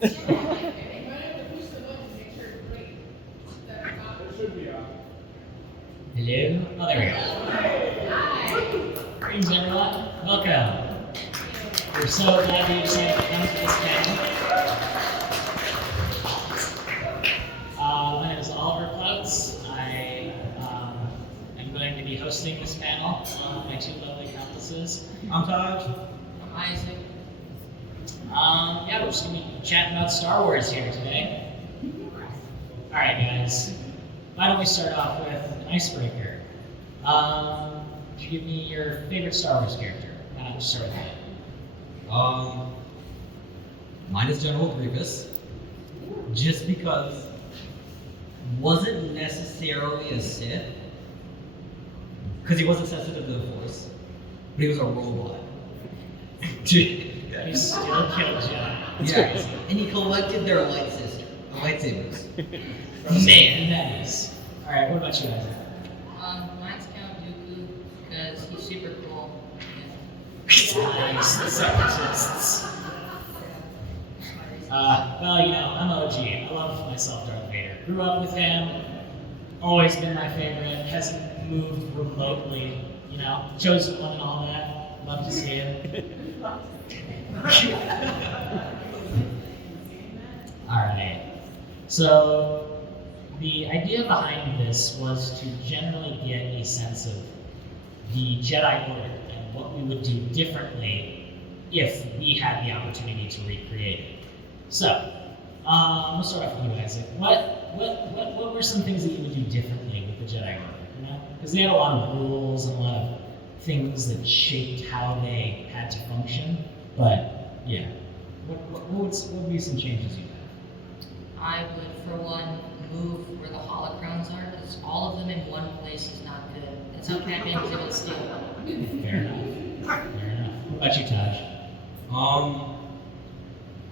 Hello? Oh, there we go. Greetings, everyone. Welcome. We're so glad you decided to come to this panel. My name is Oliver Plautz. I am going to be hosting this panel along with my two lovely accomplices. I'm Taj. I'm Isaac. Yeah, we're just going to be chatting about Star Wars here today. All right, guys. Why don't we start off with an icebreaker? Could you give me your favorite Star Wars character? Why not just start with that? Mine is General Grievous, just because wasn't necessarily a Sith, because he wasn't sensitive to the Force, but he was a robot. You still killed Jedi. Yeah, and he collected their lightsabers. Man, that is. All right, what about you, Isaac? Mine's Count Dooku because he's super cool. Nice, the separatists. Well, you know, I'm OG. I love myself Darth Vader. Grew up with him, always been my favorite, hasn't moved remotely, you know, chosen one and all that. Love to see it. Alright. So, the idea behind this was to generally get a sense of the Jedi Order and what we would do differently if we had the opportunity to recreate it. So, we'll start off with you, Isaac. What were some things that you would do differently with the Jedi Order? You know, because they had a lot of rules and a lot of things that shaped how they had to function. But yeah, what would be some changes you have? I would, for one, move where the holocrons are because all of them in one place is not good. That's how Pac-Man's able to steal them. Fair enough. Fair enough. What about you, Taj?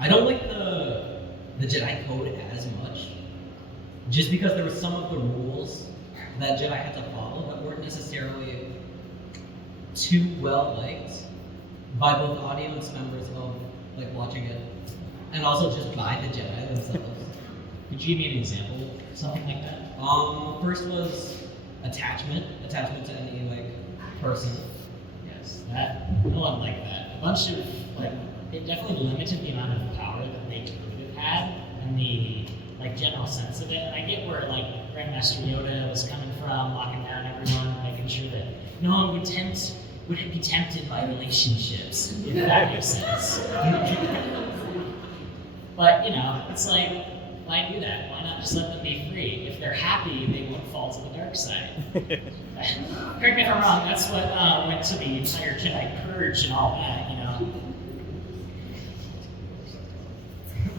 I don't like the Jedi Code as much, just because there were some of the rules that Jedi had to follow that weren't necessarily too well liked by both audience members of like watching it, and also just by the Jedi themselves. Could you give me an example of something like that? First was attachment to any like person. Yes, that no one liked that. A bunch of like it definitely limited the amount of power that they could have had and the like general sense of it. And I get where like Grandmaster Yoda was coming from, locking down everyone, making sure that no one would be tempted by relationships, if that makes sense. But you know, it's like, why do that? Why not just let them be free? If they're happy, they won't fall to the dark side. Correct me if I'm wrong, that's what went to the entire Jedi Purge and all that, you know?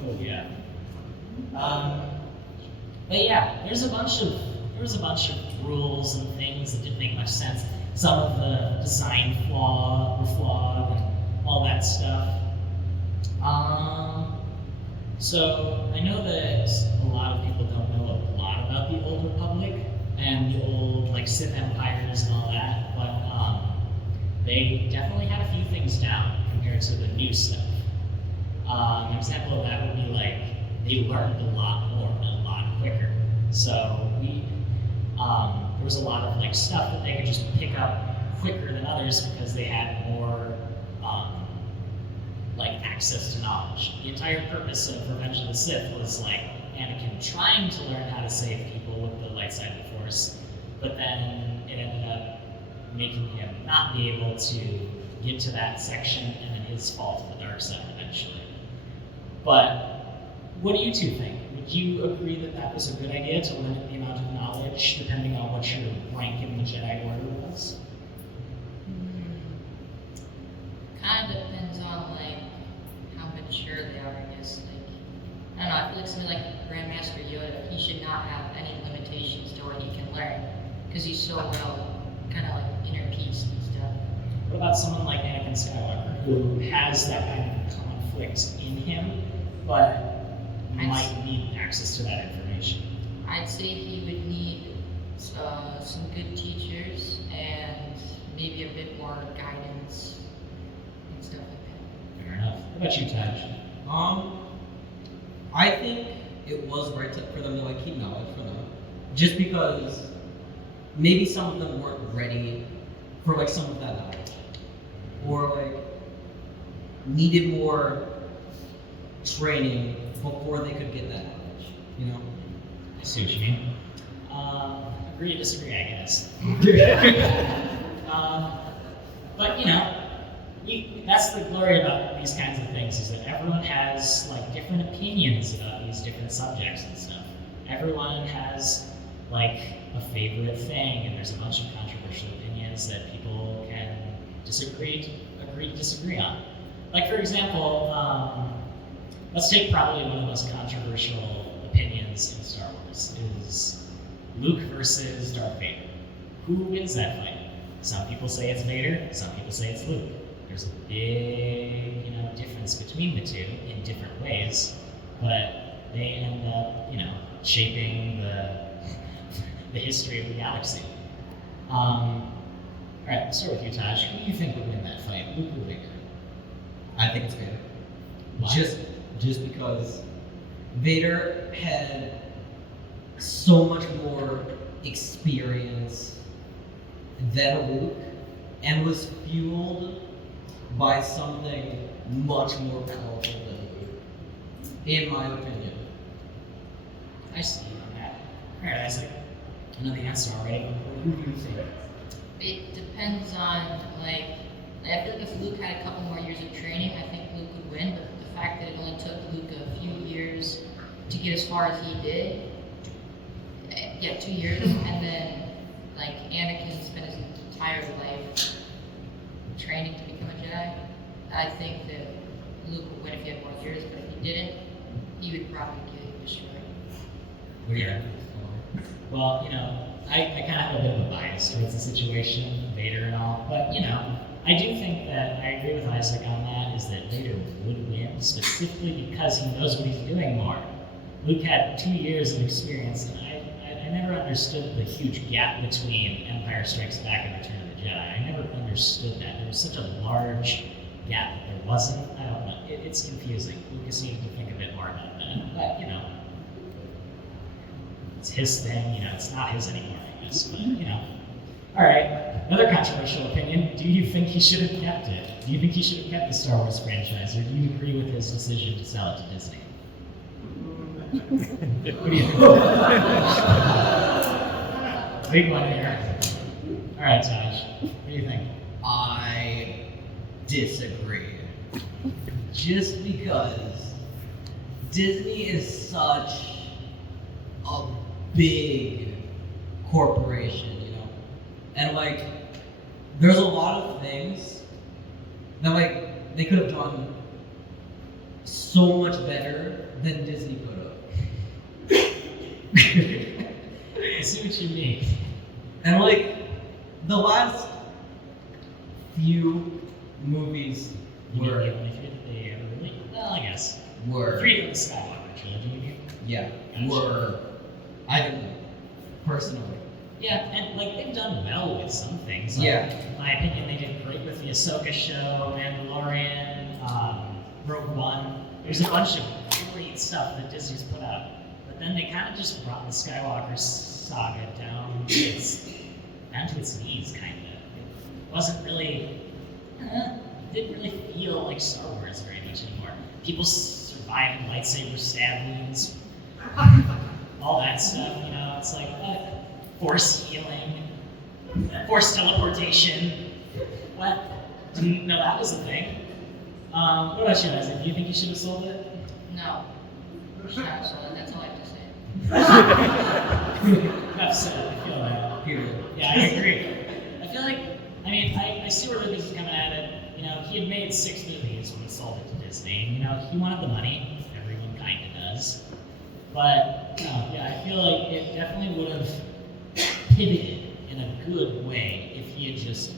Oh yeah. But yeah, there was a bunch of rules and things that didn't make much sense. Some of the design were flawed and all that stuff. So I know that a lot of people don't know a lot about the Old Republic and the old like Sith empires and all that, but they definitely had a few things down compared to the new stuff. An example of that would be like they learned a lot more and a lot quicker. So there was a lot of like stuff that they could just pick up quicker than others because they had more like access to knowledge. The entire purpose of Revenge of the Sith was like Anakin trying to learn how to save people with the light side of the Force, but then it ended up making him not be able to get to that section and then his fall to the dark side eventually. But what do you two think? Would you agree that that was a good idea to limit the amount of knowledge depending on what your rank in the Jedi Order was? Kind of depends on like how mature they are, I guess. Like, I don't know, I feel like somebody like Grandmaster Yoda, he should not have any limitations to what he can learn because he's so well kind of like inner peace and stuff. What about someone like Anakin Skywalker who has that kind of conflict in him, but might need access to that information? I'd say he would need some good teachers and maybe a bit more guidance and stuff like that. Fair enough. What about you, Taj? I think it was right for them to like keep knowledge for them, just because maybe some of them weren't ready for like some of that knowledge, or like needed more training before they could get that knowledge. You know? I see what you mean. Agree to disagree, I guess. But you know, that's the glory about these kinds of things, is that everyone has like different opinions about these different subjects and stuff. Everyone has like a favorite thing, and there's a bunch of controversial opinions that people can agree to disagree on. Like for example, let's take probably one of the most controversial opinions in Star Wars is Luke versus Darth Vader. Who wins that fight? Some people say it's Vader, some people say it's Luke. There's a big, difference between the two in different ways, but they end up, shaping the history of the galaxy. All right, let's start with you, Taj. Who do you think would win that fight, Luke or Vader? I think it's Vader. Why? Just because Vader had so much more experience than Luke, and was fueled by something much more powerful than Luke, in my opinion. I see you on that. All right, Isaac. I know the answer already, but who do you think? It depends on, like, I feel like if Luke had a couple more years of training, I think Luke would win, but the fact that it only took Luke a few years to get as far as he did, 2 years, and then, like, Anakin spent his entire life training to become a Jedi, I think that Luke would win if he had more years, but if he didn't, he would probably get destroyed. Yeah. Well, I kind of have a bit of a bias towards the situation, Vader and all, but, I do think that I agree with Isaac on that, is that Vader would win specifically because he knows what he's doing more. Luke had 2 years of experience, and I never understood the huge gap between Empire Strikes Back and Return of the Jedi. I never understood that. There was such a large gap that there wasn't. I don't know. It's confusing. Lucas needed to think a bit more about that. But, it's his thing. It's not his anymore, I guess. But, All right. Another controversial opinion. Do you think he should have kept it? Do you think he should have kept the Star Wars franchise, or do you agree with his decision to sell it to Disney? What do you think? Big one here. All right, Taj. What do you think? I disagree. Just because Disney is such a big corporation, and like, there's a lot of things that like they could have done so much better than Disney could have. I see what you mean. And like, the last few movies You mean were, the only three that they ever released? Well, I guess. were, Three of the Skywalker trilogy, you mean? yeah, Gotcha. were, I don't know, personally. Yeah, and like they've done well with some things. Like, Yeah. in my opinion, they did great with the Ahsoka show, Mandalorian, Rogue One. There's a bunch of great stuff that Disney's put out. But then they kind of just brought the Skywalker saga down to its knees, kind of. It wasn't really, it didn't really feel like Star Wars very much anymore. People surviving lightsaber stab wounds, all that stuff, it's like, what? Force healing, force teleportation. What? Didn't know that was a thing. What about you, Isaac? Do you think you should have sold it? No. So that's all I have to say. Enough said. I feel that. Period. Yeah, I agree. I feel like, I see where Lucas is coming at it. He had made 6 movies when he sold it to Disney. He wanted the money. Everyone kind of does. But, yeah, I feel like it definitely would have pivoted in a good way if he had just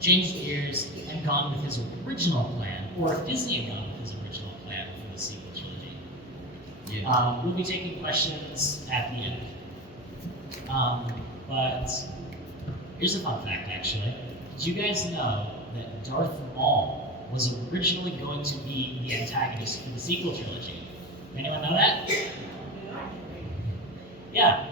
changed gears and gone with his original plan, or if Disney had gone with his original plan for the sequel trilogy. Yeah. We'll be taking questions at the end. But here's a fun fact, actually. Did you guys know that Darth Maul was originally going to be the antagonist for the sequel trilogy? Anyone know that? Yeah.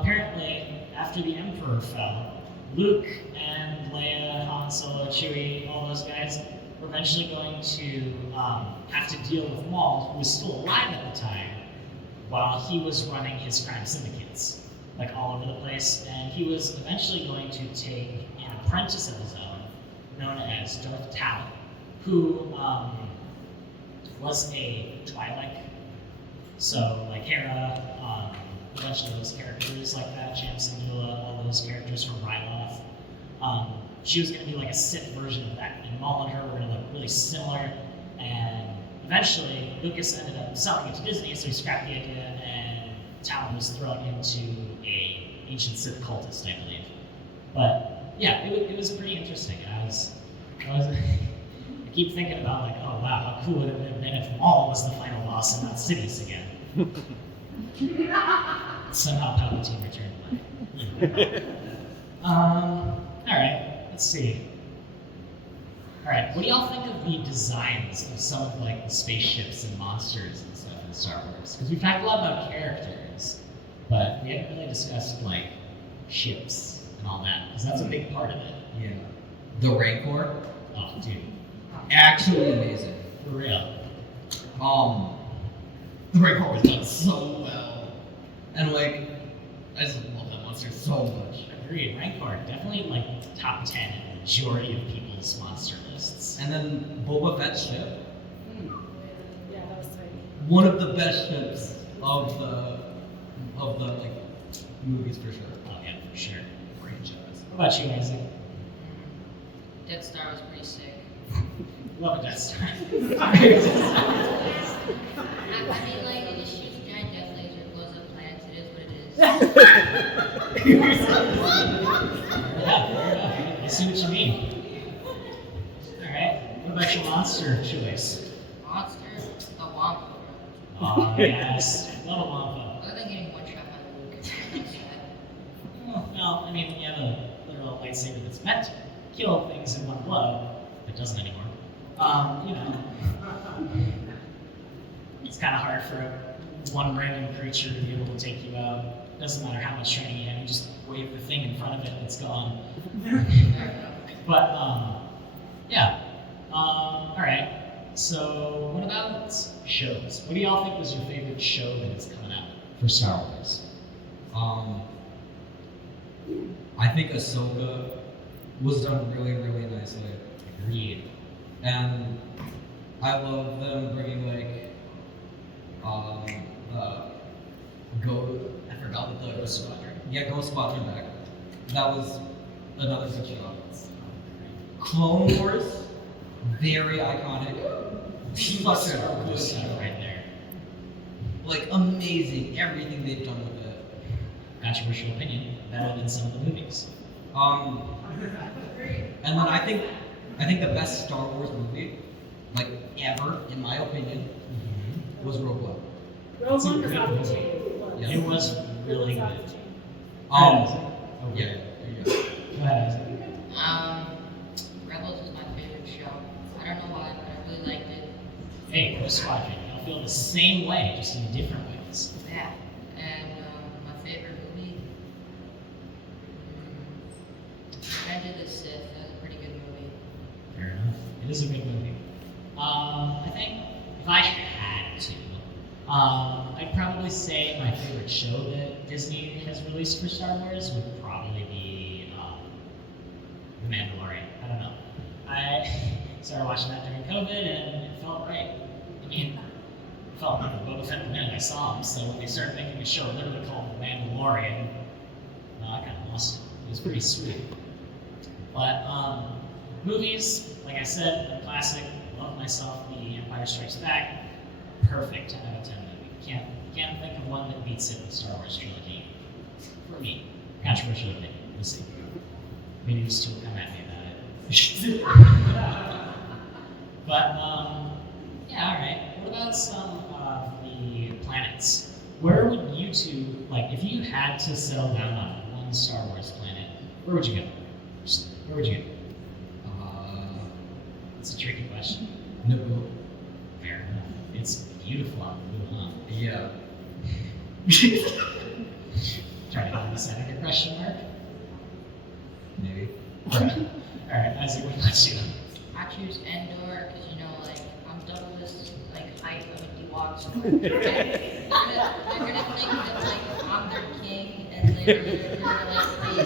Apparently, after the Emperor fell, Luke and Leia, Han Solo, Chewie, all those guys were eventually going to have to deal with Maul, who was still alive at the time, while he was running his crime syndicates, like all over the place. And he was eventually going to take an apprentice of his own, known as Darth Tal, who was a Twilight. So, like Hera, a bunch of those characters like that, Cham Syndulla, all those characters from Ryloth. She was going to be like a Sith version of that, and Maul and her were going to look really similar. And eventually, Lucas ended up selling it to Disney, so he scrapped the idea, and Talon was thrown into a ancient Sith cultist, I believe. But yeah, it was pretty interesting. I keep thinking about like, oh wow, how cool would it have been if Maul was the final boss and not Sidious again. Somehow Palpatine returned life. Alright, let's see. Alright, what do y'all think of the designs of some of like the spaceships and monsters and stuff in Star Wars? Because we've talked a lot about characters, but we haven't really discussed like ships and all that, because that's a big part of it. Yeah. The Rancor, Oh, dude, actually amazing. for real. The Rancor was done so well. And like, I just love that monster so much. Agreed. Rancor, definitely like top 10 in the majority of people's monster lists. And then Boba Fett's ship, Yeah, that was tight. one of the best ships of the like movies for sure. Oh yeah, for sure. Franchise. What about you, Isaac? Death Star was pretty sick. Love a Death Star. I mean, like, it just shoots giant death laser, blows up planets, it is what it is. Yeah, fair enough. I see what you mean. Alright, what about your monster choice? Monster, the Wampa. Oh, yes. Love a Wampa. Other than getting one shot by Luke, that's sad. Well, I mean, you have a literal lightsaber that's meant to kill things in one blow. It doesn't anymore. You know. It's kind of hard for one random creature to be able to take you out. Doesn't matter how much training you have, you just wave the thing in front of it and it's gone. But, yeah. Alright. So, what about shows? What do y'all think was your favorite show that is coming out for Star Wars? I think Ahsoka was done really, really nicely. Agreed. And I love them bringing like I forgot what the Ghost Squadron. Yeah, Ghost Squadron back. That was another good show. Clone Wars, very iconic. Such a good Stuff show. right there. Like amazing, everything they've done with it. Controversial opinion, better than some of the movies. And then I think the best Star Wars movie, like ever, in my opinion, was Rogue One. Rogue One a was good off the movie. chain. Yeah. It was really It was off good. the chain. Yeah, there you go. Go ahead, Isaac. Rebels was my favorite show. I don't know why, but I really liked it. Hey, Ghost Squadron, y'all feel the same way, just in different ways. Yeah. And my favorite movie, Revenge of the Sith. That was a pretty good movie. Fair enough. It is a good movie. I think if I had to, I'd probably say my favorite show that Disney has released for Star Wars would probably be The Mandalorian. I don't know. I started watching that during COVID and it felt right. I mean, it felt like Boba Fett the minute I saw him, so when they started making a show literally called The Mandalorian, I kind of lost it. It was pretty sweet. But movies, like I said, the classic, love myself, The Empire Strikes Back, perfect 10 out of 10 movie. Can't think of one that beats it in the Star Wars trilogy. For me, controversial opinion. We'll see. Maybe these two will come at me about it. But yeah, all right. What about some of the planets? Where would you two, like, if you had to settle down on one Star Wars planet, where would you go? Where would you go? It's a tricky question. Naboo. Fair enough. It's beautiful on blue, huh? Yeah. Trying to find the Seneca question mark. Maybe. Alright, Isaac, what about you? I choose Endor because I'm Douglas, height of Ewoks. They're gonna think that I'm their king, and later they're gonna praise me.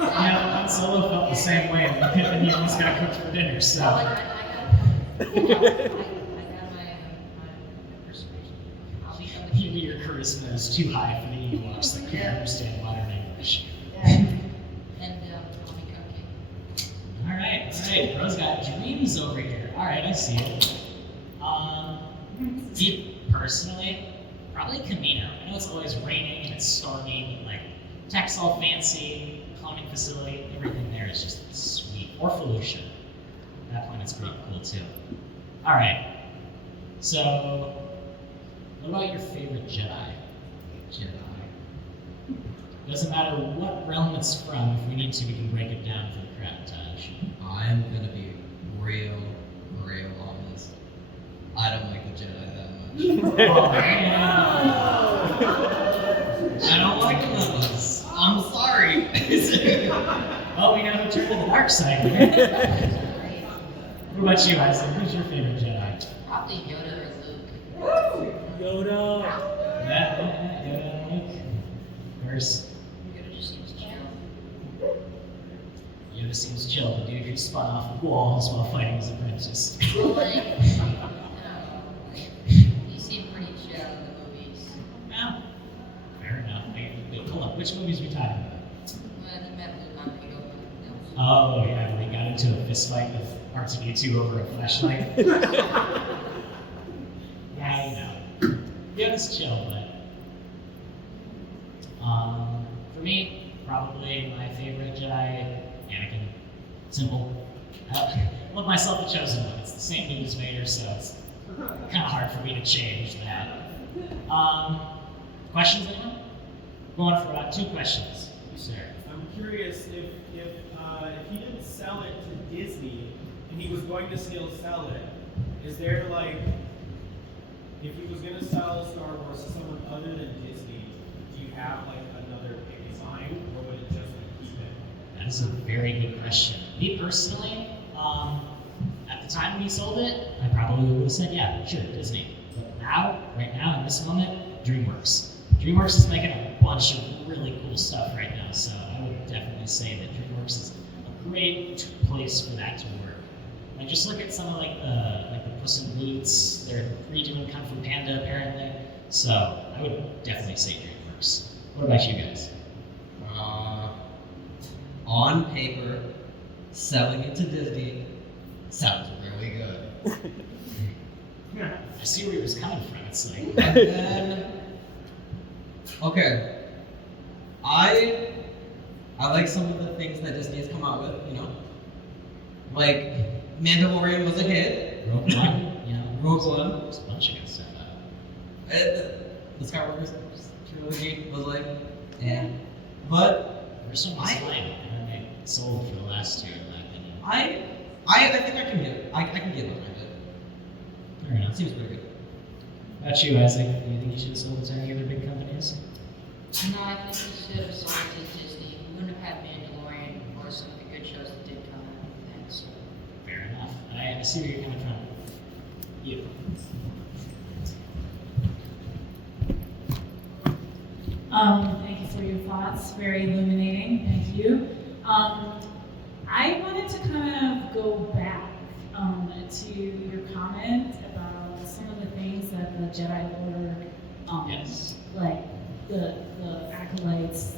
Yeah, Han Solo felt the same way, and he almost got cooked for dinner, so. I got my persuasion. I'll become the Maybe king. your charisma is too high for the Ewoks that can't understand modern English. And I'll become king. Alright, Bro's got dreams over here. Alright, I see it. Me personally, probably Camino. I know it's always raining and it's stormy, but tech's all fancy, cloning facility, everything there is just sweet. Or Felucia. At that point, it's pretty cool too. Alright, so what about your favorite Jedi? Doesn't matter what realm it's from, if we need to, we can break it down for the crowd, Taj. I'm gonna be real honest. I don't like the Jedi that much. Oh, yeah. I don't like them that much. I'm sorry. Well, we know who turned to the dark side here. What about you, Isaac? Who's your favorite Jedi? Probably Yoda or Luke. Yoda. Yeah, Luke. Of course, Yoda just seems chill. Yoda seems chill, the dude who spun off the walls while fighting his apprentice. Well, I don't know. He seemed pretty chill in the movies. Yeah, fair enough. Wait, hold on. Which movies are we talking about? Well, he met Luke on Padawan. Oh, yeah, when he got into a fist fight with R2D2 over a flashlight. Yeah, I know. Yoda's chill, but for me, probably my favorite Jedi, Anakin. Simple. Love myself the chosen one. It's the same dude as Vader, so it's kind of hard for me to change that. Questions, anyone? Going for about 2 questions. You, sir. I'm curious if he didn't sell it to Disney and he was going to still sell it, is there if he was going to sell Star Wars to someone other than Disney, do you have another pick design, or would it just keep it? That is a very good question. Me personally, at the time when he sold it, I probably would have said, yeah, sure, Disney. But right now, in this moment, DreamWorks. DreamWorks is making a bunch of really cool stuff right now, so I would definitely say that DreamWorks is a great place for that to work. Just look at some of the Puss in Boots. They're redoing Kung Fu Panda apparently, so I would definitely say DreamWorks. What about you guys? On paper, selling it to Disney sounds really good. I see where he was coming from. It's like, And then, okay, I like some of the things that Disney has come out with, Mandalorian was a hit. Rogue One, Rogue One. There's a bunch of good stuff out. The Skywalker trilogy was but First one was fine, and then they sold for the last 2, in my opinion. I think I can get behind it. Fair enough. Seems pretty good. What about you, Isaac? Do you think you should have sold it to any other big companies? No, I think he should have sold it to Disney. We wouldn't have had Mandalorian or some of the good shows that did come out then, so. Fair enough. I see where you're coming from. You. Thank you for your thoughts. Very illuminating. Thank you. I wanted to kind of go back to your comment about some of the things that the Jedi Order, Yes. the acolytes,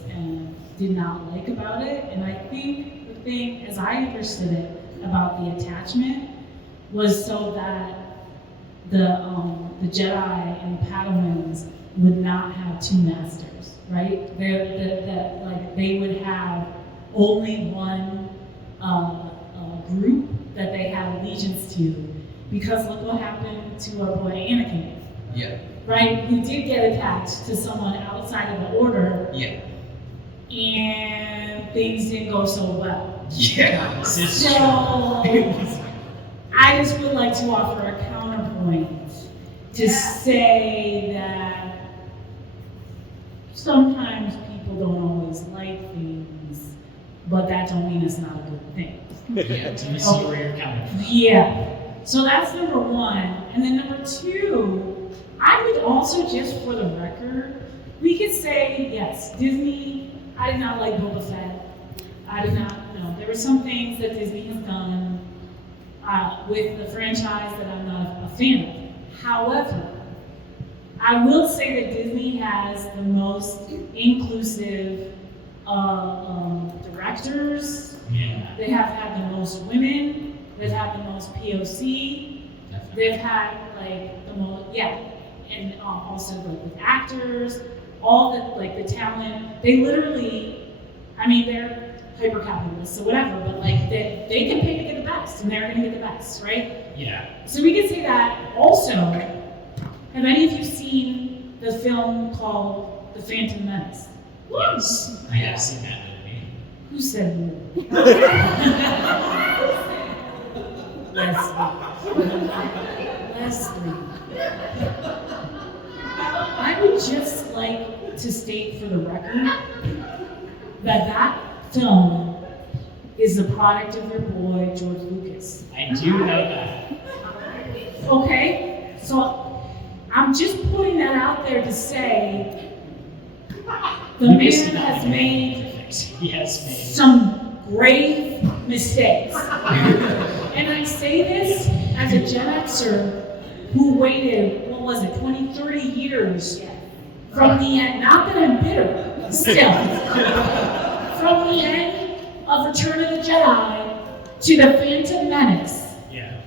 did not like about it. And I think the thing, as I understood it, about the attachment was so that the Jedi and Padawans would not have 2 masters, right? They would have only one group that they had allegiance to, because look what happened to our boy Anakin, Yeah. right? Who did get attached to someone outside of the Order, Yeah. and things didn't go so well. Yeah. This is So, I just would like to offer a counterpoint to say that sometimes people don't always like things, but that don't mean it's not a good thing. Yeah, to see where you're coming from. Yeah. So that's number one. And then number two, I would also, just for the record, we could say, yes, Disney, I did not like Boba Fett. I did not, there were some things that Disney has done with the franchise that I'm not a fan of. However, I will say that Disney has the most inclusive directors. Yeah. They have had the most women. They've had the most POC. Definitely. They've had like the most, and also with actors, all the talent. They literally, they're hyper capitalists or whatever, but like they can pay to get the best, and they're going to get the best, right? Yeah. So we can say that. Also, have any of you seen the film called The Phantom Menace? Yes. I have seen that movie. Who said no? Leslie. I would just like to state for the record that film is the product of your boy, George Lucas. I do know that. Okay? So I'm just putting that out there to say the man has made He has made some grave mistakes. And I say this as a Gen Xer who waited, 20, 30 years from the end, not that I'm bitter, still, from the end of Return of the Jedi to the Phantom Menace. Yeah.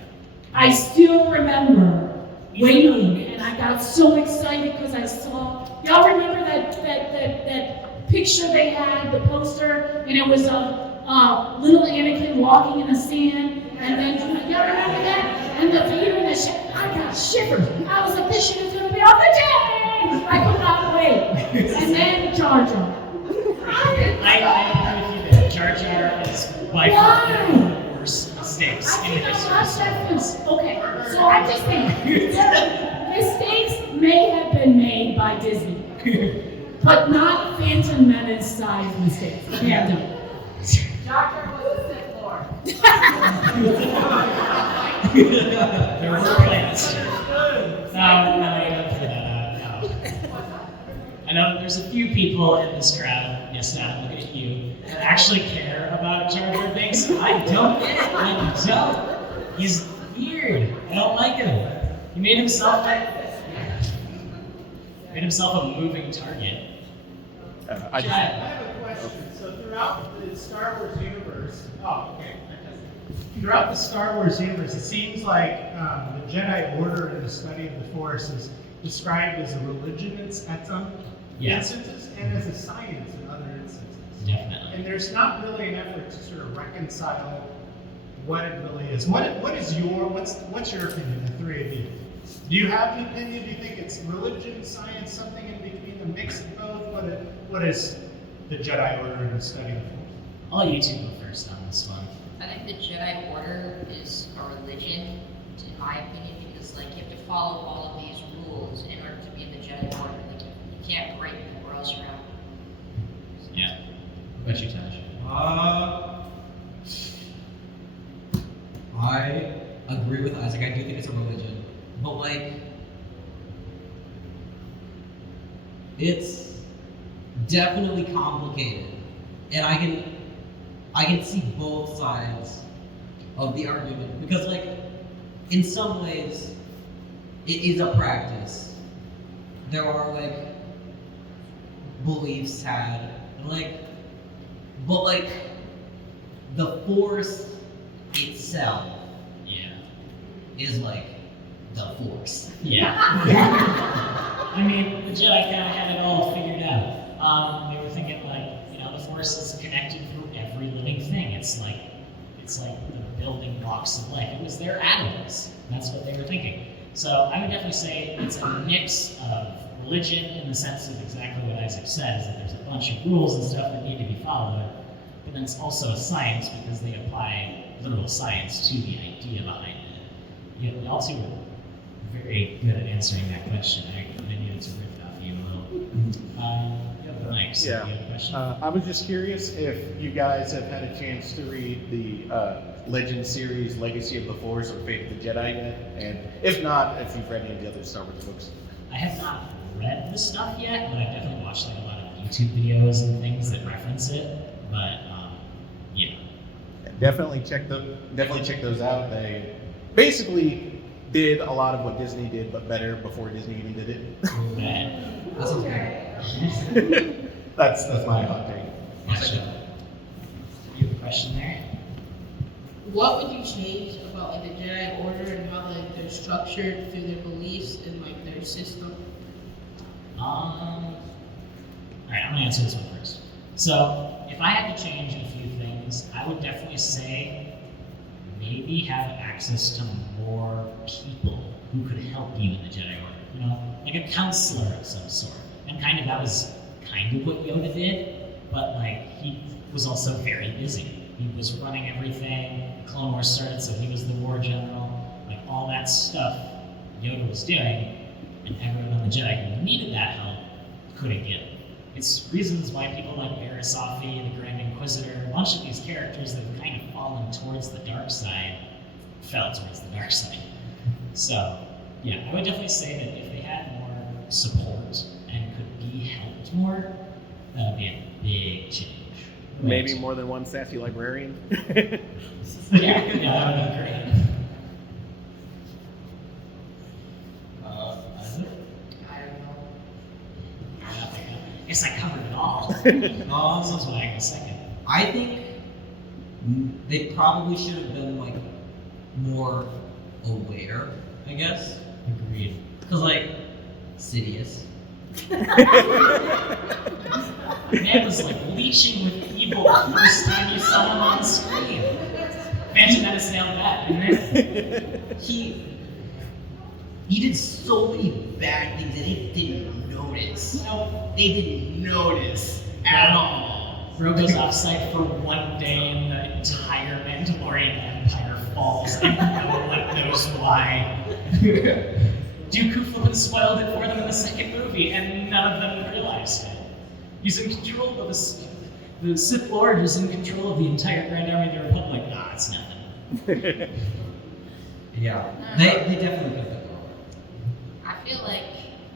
I still remember waiting, and I got so excited because I saw, y'all remember that picture they had, the poster, and it was little Anakin walking in the sand, and then, y'all remember that? And the Vader and the ship, I got shivers. I was like, this shit is gonna be off the chain! I could not wait. And then Jar Jar. I agree with you there. Jar Jar is by far one of the worst mistakes I in the cannot watch history. that film. Okay, so I'm just saying, mistakes may have been made by Disney, but not Phantom Menace size mistakes. Yeah, no. Doctor was a Sith Lord. There were plans. No, you don't put that out. No. I know there's a few people in this crowd, yes, Matt, looking at you, that actually care about Jar Jar Binks. I don't get it. I don't. He's weird. I don't like him. He made himself a moving target. I just, I have a question. So throughout the Star Wars universe, throughout the Star Wars universe, it seems like the Jedi Order and the study of the Force is described as a religion at some instances and as a science in other instances. Definitely. And there's not really an effort to sort of reconcile what it really is. What's your opinion, the three of you? Do you have an opinion? Do you think it's religion, science, something in between, a mix of both? What is the Jedi Order and the study of the Force? I'll let you two go first on this one. I think the Jedi Order is a religion, in my opinion, because like you have to follow all of these rules in order to be in the Jedi Order. Like you can't break them or else you're out. Yeah. What about you, Taj? I agree with Isaac. I do think it's a religion, but like, it's definitely complicated, and I can see both sides of the argument because, like, in some ways, it is a practice. There are like beliefs had, and like, but like the Force itself is like the Force. Yeah. I mean, the Jedi kind of had it all figured out. They were thinking like, the Force is connected through every living thing. It's like the building blocks of life. It was their atoms. That's what they were thinking. So I would definitely say it's a mix of religion in the sense of exactly what Isaac said, is that there's a bunch of rules and stuff that need to be followed, but then it's also a science because they apply literal science to the idea behind it. Y'all two are very good at answering that question. I needed to riff off you a little. Mike, so Yeah. you have a question? I was just curious if you guys have had a chance to read the Legend series, Legacy of the Force or Fate of the Jedi yet, and if not, if you've read any of the other Star Wars books. I have not read the stuff yet, but I've definitely watched like a lot of YouTube videos and things that reference it. But yeah. Definitely check those out. They basically did a lot of what Disney did, but better before Disney even did it. That sounds great. That's my hot take. Gotcha. You have a question there? What would you change about like the Jedi Order and how like they're structured through their beliefs and like their system? Alright, I'm gonna answer this one first. So, if I had to change a few things, I would definitely say maybe have access to more people who could help you in the Jedi Order. You know, like a counselor of some sort. And kind of that was kind of what Yoda did, but like he was also very busy. He was running everything. The Clone Wars started, so he was the war general. Like all that stuff Yoda was doing, and everyone on the Jedi who needed that help couldn't get it. It's reasons why people like Barisafi, the Grand Inquisitor, a bunch of these characters that have kind of fallen towards the dark side, fell towards the dark side. So, yeah, I would definitely say that if they had more support and could be helped more, that would be a big change. Maybe more than one sassy librarian. Yeah, that would be great. Isaac? I don't know. I guess I covered it all. This is why I go second. I think they probably should have been like more aware, I guess. Agreed. Because like Sidious. Man was like leeching with evil the first time you saw him on screen. Phantom Menace nailed that, didn't it? He did so many bad things that they didn't notice. No. They didn't notice at all. Bro goes offside for one day and the entire Mandalorian Empire falls and no one knows why. Dooku flippin' spoiled it for them in the second movie and none of them realized it. He's in control of the Sith Lord is in control of the entire Grand Army of the Republic. Nah, it's nothing. Yeah, they definitely could have gone. I feel like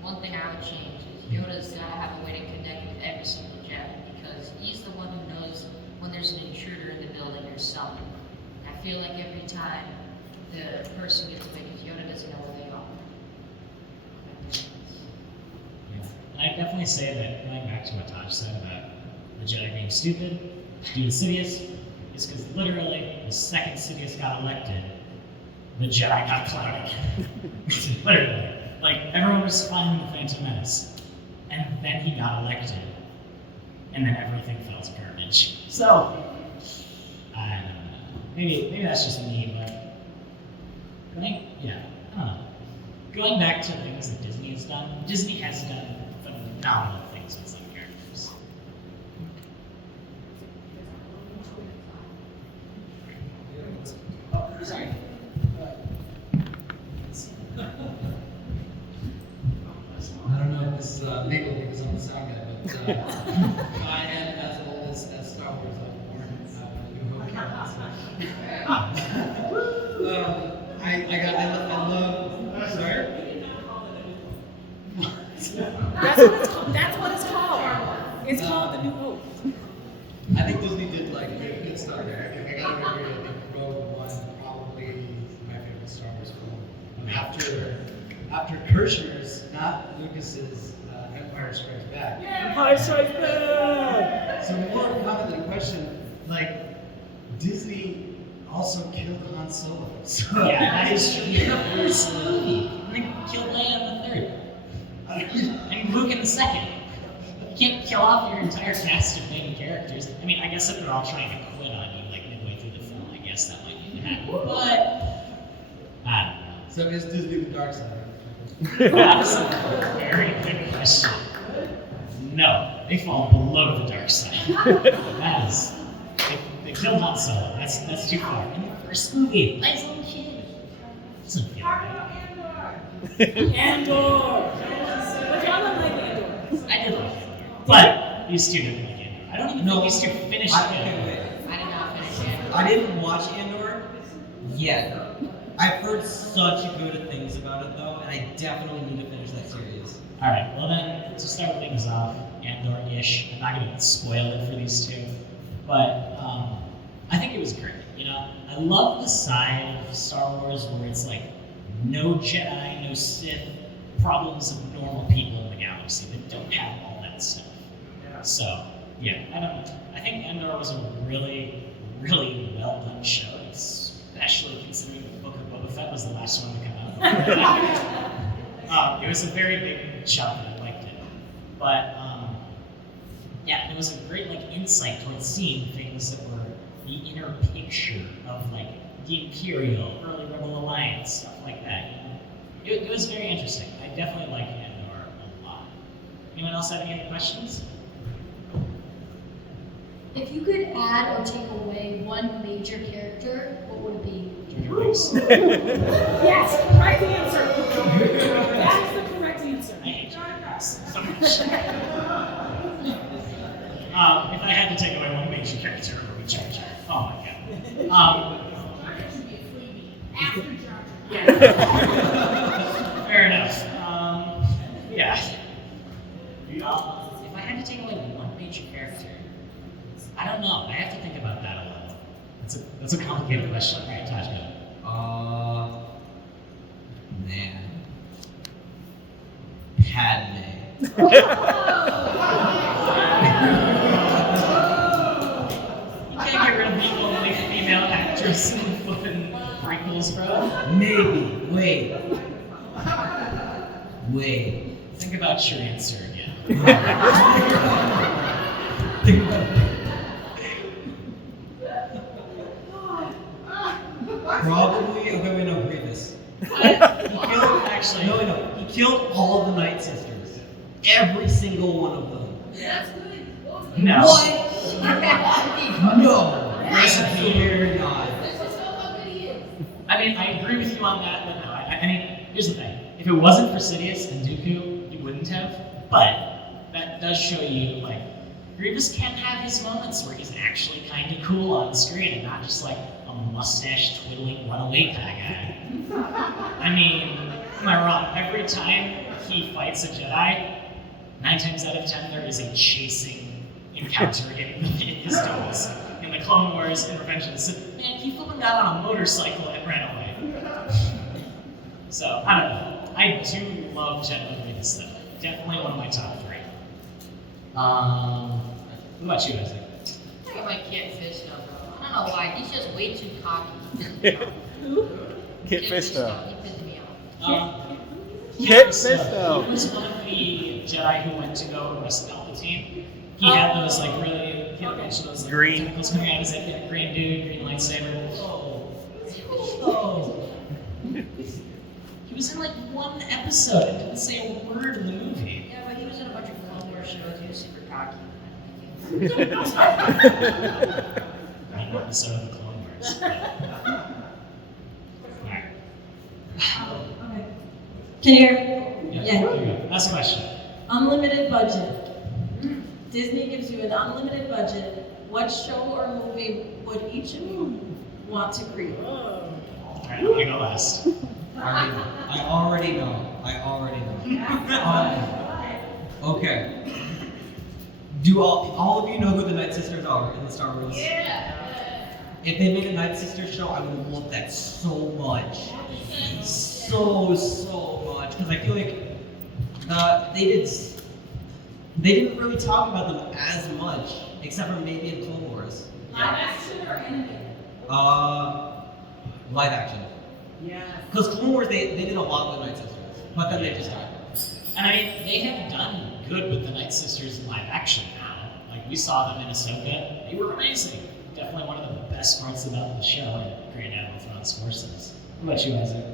one thing I would change is Yoda's gotta have a way to connect with every single Jedi because he's the one who knows when there's an intruder in the building or something. I feel like every time the person gets away because Yoda doesn't know where they are. And I'd definitely say that going back to what Taj said about the Jedi being stupid, due to Sidious, is because literally the second Sidious got elected, the Jedi got clouded. Literally. Like, everyone was fine with the Phantom Menace. And then he got elected. And then everything fell to garbage. So, I don't know. Maybe that's just me, but I don't know. Going back to things that Disney has done, Disney has done phenomenal things with some characters. Oh, sorry. I don't know if this is legal because I'm a sound guy, but I am as old as Star Wars. I was born New Hope, I love. Sorry. That's what it's called. It's called The New Hope. I think Disney did like good stuff there. I gotta agree. I think Rogue One probably my favorite Star Wars film. After Kirshner's, not Lucas's Empire Strikes Back. Empire Strikes Back! So more of a comment than a question, like Disney also killed Han Solo. So Yeah, that is true. In the first movie. And then killed Leia in the third. And Luke in the second. You can't kill off your entire cast of main characters. I mean, I guess if they're all trying to quit on you, like midway through the film, I guess that might need to happen. But, I don't know. So is Disney the dark side? That was a very good question. No, they fall below the dark side. That is, they killed Han Solo. That's too far. In the first movie, Liza's little kid. Doesn't feel right. Andor! But y'all don't like Andor. I did like Andor, but these two didn't like Andor. I don't even know these two finished Andor. I did not finish Andor. I didn't watch Andor yet. I've heard such good things about it though, and I definitely need to finish that series. All right, well then, to start things off, Andor-ish. I'm not going to spoil it for these two, but I think it was great. You know, I love the side of Star Wars where it's like no Jedi, no Sith, problems of normal people in the galaxy that don't have all that stuff. So, yeah, I don't know. I think Andor was a really, really well done show, especially considering the Book of Boba Fett was the last one to come out. It was a very big jump, and I liked it. But yeah, it was a great insight towards seeing things that were the inner picture of the Imperial, early Rebel Alliance, stuff like that. You know? It was very interesting. I definitely like Andor a lot. Anyone else have any other questions? If you could add or take away one major character, what would it be? Yes, correct answer. That is the correct answer. I hate so much. If I had to take away one major character, it would be Jar Jar. Oh my god. Fair enough. Yeah. If I had to take away one major character, I don't know. I have to think about that a lot. That's a complicated question. All right, Taj, go. Man. Padme. You can't get rid of the only female actress in flipping prequels, bro. Maybe. Wait. Think about your answer again. Think about it. Probably, okay, wait, no, Grievous. Actually, No. He killed all of the Night Sisters. Every single one of them. That's good. no. What? No. Absolutely not. That's just how good he is. I mean, I agree with you on that, but no. I mean, here's the thing. If it wasn't for Sidious and Dooku, he wouldn't have. But that does show you, Grievous can have his moments where he's actually kind of cool on screen and not just a mustache twiddling runaway kind of guy. I mean, am I wrong? Every time he fights a Jedi, 9 times out of 10 there is a chasing encounter in his duels. In the Clone Wars and Revenge of the Sith, man, he flipping got on a motorcycle and ran away. So, I don't know. I do love General Grievous though. Definitely one of my top 3. What about you, Isaac? I think I might Kit Fisto, bro. I don't know why. He's just way too cocky. Kit Fisto. He pisses me off. Kit He Fisto. was one of the Jedi who went to go arrest Palpatine. He had those really, he had a bunch of those Green. tentacles coming out of his head. Green dude, green lightsaber. Oh. He was in one episode and didn't say a word in the movie. Yeah, but he was in a bunch of Clone Wars shows. He was super cocky. One episode of the Clone Wars. Alright. Okay. Can you hear me? Yeah. Yeah. There you go. Last question. Unlimited budget. Disney gives you an unlimited budget. What show or movie would each of you want to create? Alright, I'm gonna go last. I already know. Okay. Do all of you know who the Night Sisters are in the Star Wars? Yeah. If they made a Night Sisters show, I would love that so much. So much. Because I feel like they didn't really talk about them as much, except for maybe in Clone Wars. Live action or animated? Live action. Yes. Because Clone Wars, they did a lot with the Night Sisters, but then they just died. And I mean, they have done good with the Night Sisters in live action now. We saw them in Ahsoka. They were amazing. Definitely one of the best parts about the show and Grand Admiral Thrawn's forces. What about you, Isaac?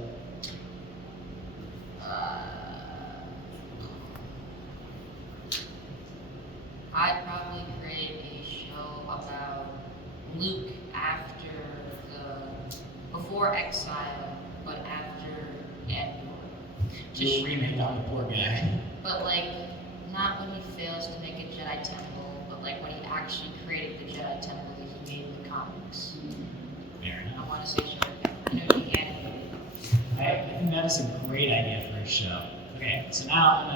I'd probably create a show about Luke before Exile, but after Endor. Just remake on the poor guy. But like, not when he fails to make a Jedi temple, but like when he actually created the Jedi temple that he made in the comics. Fair enough. I want to say sure. You know, he animated. I think that is a great idea for a show. Okay, so now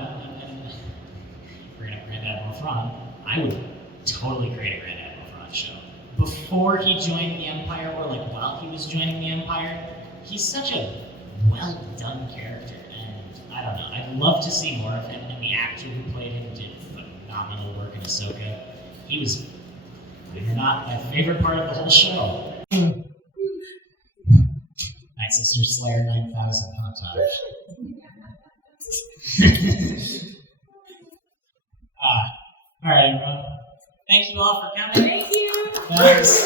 we're gonna Grand Admiral Thrawn. I would totally create a Grand Admiral Thrawn show. Before he joined the Empire, or like while he was joining the Empire, he's such a well done character, and I don't know. I'd love to see more of him. And the actor who played him did phenomenal work in Ahsoka. He was, believe it or not, my favorite part of the whole show. Night Sister Slayer 9000 hot all right, everyone. Thank you all for coming. Thank you. Thanks.